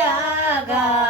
ગયા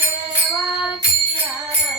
દેવા કિયા